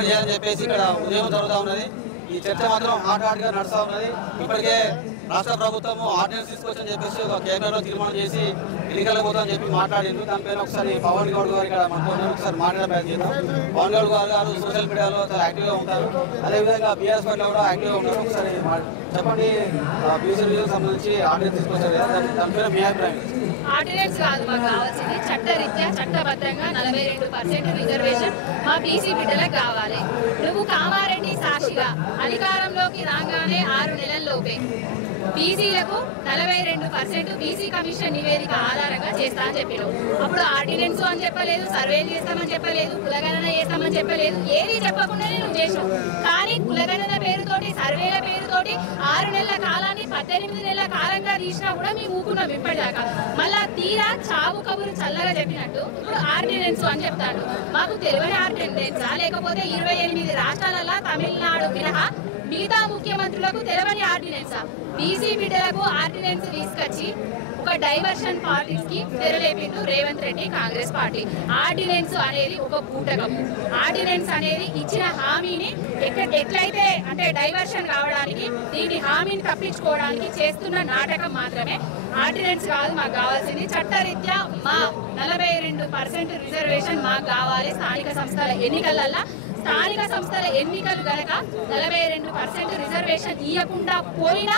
Demand చేయాలని చెప్పేసి ఇక్కడ ఉద్యమం జరుగుతూ ఉన్నది. ఈ చర్చ మాత్రం హాట్ గా నడుస్తూ ఉన్నది. ఇప్పటికే రాష్ట్ర ప్రభుత్వం ఆర్డినెన్స్ తీసుకొచ్చని చెప్పేసి ఒక కేంద్రంలో తీర్మానం చేసి ఎన్నికలకు పోతామని చెప్పి మాట్లాడింది. దానిపైన ఒకసారి పవన్ గౌడ్ గారు ఇక్కడ మనతో ఒకసారి మాట్లాడే ప్రయత్నం చేద్దాం. పవన్ గౌడ్ గారు సోషల్ మీడియాలో చాలా యాక్టివ్గా ఉంటారు. అదేవిధంగా బీఆర్ఎస్ పార్టీలో కూడా యాక్టివ్గా ఉంటారు. ఒకసారి చెప్పండి, బీసీ రిజర్వేషన్ సంబంధించి ఆర్డినెన్స్ తీసుకొచ్చారు కదా, దానిపైన మీ అభిప్రాయం? ఆర్డినెన్స్ కాదు మాకు కావాల్సింది, చట్టరీత్యా చట్టబద్ధంగా 42% రిజర్వేషన్ మా బీసీ బిడ్డలకు కావాలి. నువ్వు కామారెడ్డి సాక్షిగా అధికారంలోకి రాగానే 6 నెలల్లోపే బీసీలకు 42% బీసీ కమిషన్ నివేదిక ఆధారంగా చేస్తా అని చెప్పారు. అప్పుడు ఆర్డినెన్స్ అని చెప్పలేదు, సర్వేలు చేస్తామని చెప్పలేదు, కులగణన చేస్తామని చెప్పలేదు, ఏది చెప్పకుండానే నువ్వు చేసావు. కానీ కులగణన పేరుతోటి, సర్వేల పేరుతోటి 6 నెలల కాలాన్ని 18 నెలల కాలంగా తీసినా కూడా మేము ఊకున్నాం ఇప్పటిదాకా. మళ్ళా తీరా చావు కబురు చల్లగా చెప్పినట్టు ఇప్పుడు ఆర్డినెన్స్ అని చెప్తాడు. మాకు తెలియని ఆర్డినెన్సా, లేకపోతే 28 రాష్ట్రాలలో తమిళనాడు మినహా మిగతా ముఖ్యమంత్రులకు తెలవని ఆర్డినెన్సా? బీసీ బిడ్డలకు ఆర్డినెన్స్ తీసుకొచ్చి ఒక డైవర్షన్ పాలిటిక్స్ కి తెరలేపిండు రేవంత్ రెడ్డి కాంగ్రెస్ పార్టీ. ఆర్డినెన్స్ అనేది ఒక బూటకం. ఆర్డినెన్స్ అనేది ఇచ్చిన హామీని ఎట్లయితే అంటే డైవర్షన్ కావడానికి, దీని హామీని తప్పించుకోవడానికి చేస్తున్న నాటకం మాత్రమే. ఆర్డినెన్స్ కాదు మాకు కావాల్సింది, చట్టరీత్యా మా 42% రిజర్వేషన్ మాకు కావాలి. స్థానిక సంస్థల ఎన్నికలల్లో స్థానిక సంస్థల ఎన్నికలు గనక 42% రిజర్వేషన్ ఇవ్వకుండా పోయినా,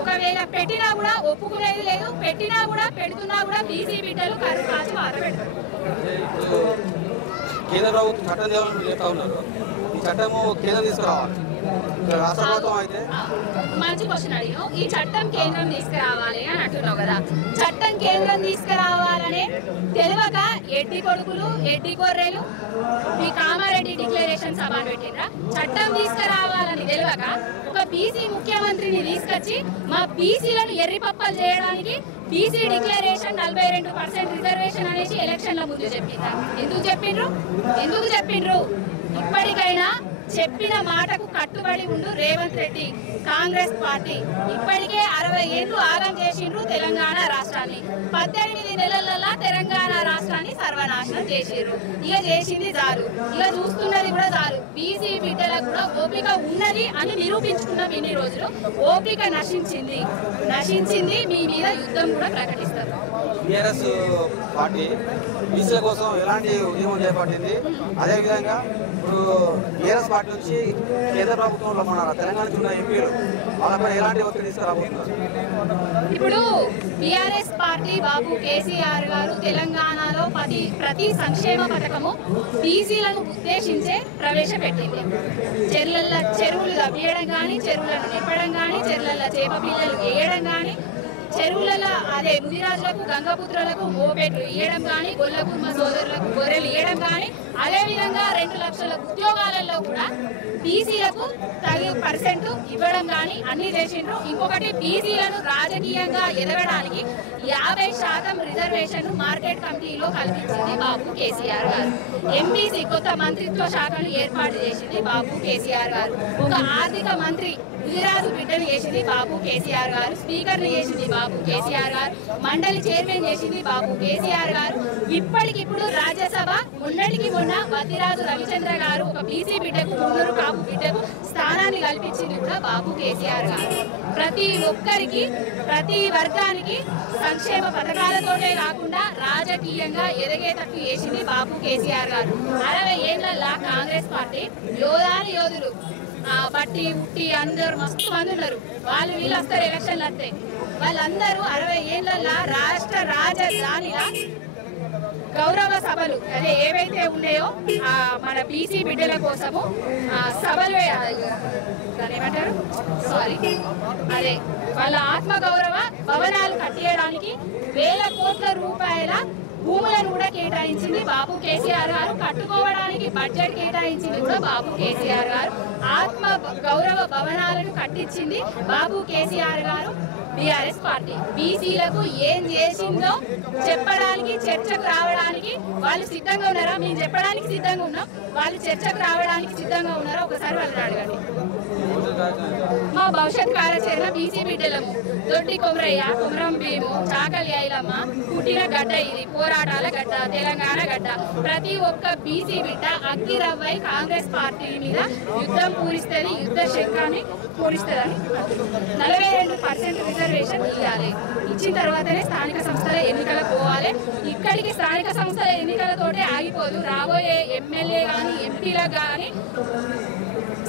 ఒకవేళ పెట్టినా కూడా ఒప్పుకునేది లేదు. పెట్టినా కూడా పెడుతున్నా కూడా బీసీ బిడ్డలు కరు కాచి వాత పెడతారు. కేంద్ర ప్రభుత్వం చట్టం తేవాలని చెప్తా ఉన్నారు. ఈ చట్టము కేంద్రం తీసుకురావాలి, రాష్ట్ర ప్రభుత్వం అయితే. మంచి క్వశ్చన్ అడిగావు. ఈ చట్టం కేంద్రం తీసుకురావాలి అని అంటున్నావు కదా, చట్టం కేంద్రం తీసుకురావాలనే తెలియక ఎడ్డి కొడుకులు, ఎడ్డి గొర్రెలు మీ కామారెడ్డి డిక్లరేషన్ సభ పెట్టిండ్రా? చట్టం తీసుకురావాలని తెలియక ఒక బీసీ ముఖ్యమంత్రిని తీసుకొచ్చి మా బీసీలను ఎర్రిపప్పలు చేయడానికి బీసీ డిక్లరేషన్ 42% రిజర్వేషన్ అనేసి ఎలక్షన్ల ముందు చెప్పిండ్రా? ఎందుకు చెప్పిండ్రు? ఇప్పటికైనా చెప్పిన మాటకు కట్టుబడి ఉండు రేవంత్ రెడ్డి కాంగ్రెస్ పార్టీ. ఇప్పటికే 60 ఏళ్లు ఆగం చేసిండ్రు తెలంగాణ రాష్ట్రాన్ని. 18 నెలలలో తెలంగాణ రాష్ట్రాన్ని సర్వనాశనం చేసిర్రు. ఇక చేసింది చాలు, ఇక చూస్తున్నది కూడా చాలు. బీసీ బిడ్డలకు కూడా ఓపిక ఉన్నది అని నిరూపించుకున్నాం ఇన్ని రోజులు. ఓపిక నశించింది. మీ మీద యుద్ధం కూడా ప్రకటిస్తారు. బీఆర్ఎస్ పార్టీ బీసీల కోసం ఎలాంటి ఉద్యమం చేపట్టింది? అదేవిధంగా ఇప్పుడు బీఆర్ఎస్ పార్టీ నుంచి కేంద్ర ప్రభుత్వంలో మన తెలంగాణకు ఉన్న ఎంపీలు వాళ్ళపై ఎలాంటి ఒత్తిడి తీసుకురాబోతున్నారు? ఇప్పుడు బీఆర్ఎస్ పార్టీ బాబు కేసీఆర్ గారు తెలంగాణలో ప్రతి సంక్షేమ పథకము బీసీలను ఉద్దేశించే ప్రవేశపెట్టింది. చెరువులు తవ్వేయడం కానీ, చెరువులను నింపడం కానీ, చెరువుల చేప పిల్లలు వేయడం కానీ, చెరువులలో అదే ముదిరాజులకు, గంగపుత్రులకు మోపెట్లు ఇవ్వడం కానీ, గొల్లకుర్మ సోదరులకు గొర్రెలు ఇవ్వడం కానీ, అదేవిధంగా 2 లక్షల ఉద్యోగాలలో కూడా బీసీలకు తగిన % ఇవ్వడం కానీ అన్ని చేసిండ్రు. ఇంకొకటి, బీసీలను రాజకీయంగా ఎదగడానికి 50% రిజర్వేషన్ మార్కెట్ కమిటీలో కల్పించింది బాబు కేసీఆర్ గారు. ఎంబీసీ కొత్త మంత్రిత్వ శాఖను ఏర్పాటు చేసింది బాబు కేసీఆర్ గారు. ఒక ఆర్థిక మంత్రి ముదిరాజు బిడ్డను చేసింది బాబు కేసీఆర్ గారు. స్పీకర్ని చేసింది బాబు కేసీఆర్ గారు. మండలి చైర్మన్ చేసింది బాబు కేసీఆర్ గారు. ఇప్పటికిప్పుడు రాజ్యసభ మొన్నటికి మొన్న వద్దిరాజు రవిచంద్ర గారు ఒక బీసీ బిడ్డకు, మున్నూరు కాపు బిడ్డకు స్థానాన్ని కల్పించింది కూడా బాబు కేసీఆర్ గారు. ప్రతి ఒక్కరికి, ప్రతి వర్గానికి సంక్షేమ పథకాలతోనే కాకుండా రాజకీయంగా ఎదగేటట్టు చేసింది బాబు కేసీఆర్ గారు. 60 ఏళ్లలో కాంగ్రెస్ పార్టీ యోధులు బట్టి ఉట్టి అందరు మస్తు మంది ఉన్నారు. వీళ్ళు వస్తారు, ఎలక్షన్లు వస్తాయి. వాళ్ళందరూ 60 ఏళ్లలో రాష్ట్ర రాజధానిలా గౌరవ సభలు అదే ఏవైతే ఉన్నాయో మన బీసీ బిడ్డల కోసము సభలు ఏమంటారు అదే వాళ్ళ ఆత్మగౌరవ భవనాలు కట్టేయడానికి వేల కోట్ల రూపాయల భూములను కూడా కేటాయించింది బాబు కేసీఆర్ గారు. కట్టుకోవడానికి బడ్జెట్ కేటాయించింది కూడా బాబు కేసీఆర్ గారు. ఆత్మ గౌరవ భవనాలను కట్టించింది బాబు కేసీఆర్ గారు. బీఆర్ఎస్ పార్టీ బీసీలకు ఏం చేసిందో చెప్పడానికి, చర్చకు రావడానికి వాళ్ళు సిద్ధంగా ఉన్నారా? మేము చెప్పడానికి సిద్ధంగా ఉన్నాం, వాళ్ళు చర్చకు రావడానికి సిద్ధంగా ఉన్నారా? ఒకసారి వాళ్ళని అడగండి. మా భవిష్యత్ కార్యాచరణ బీసీ బిడ్డలము, దొడ్డి కొమరయ్య, కొమరం భీము, చాకలి ఐలమ్మ పుట్టిన గడ్డ ఇది. పోరాటాల గడ్డ తెలంగాణ గడ్డ. ప్రతి ఒక్క బీసీ బిడ్డ అగ్గిరవ్వై కాంగ్రెస్ పార్టీ మీద యుద్ధం పూరిస్తుంది, యుద్ధ శంఖాన్ని పూరిస్తుందని 42% రిజర్వేషన్ ఇవ్వాలి. ఇచ్చిన తర్వాతనే స్థానిక సంస్థల ఎన్నికలకు పోవాలి. ఇక్కడికి స్థానిక సంస్థల ఎన్నికలతోటే ఆగిపోదు, రాబోయే ఎమ్మెల్యే కానీ ఎంపీలకు కానీ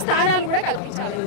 స్థానాలు కూడా కల్పించాలి.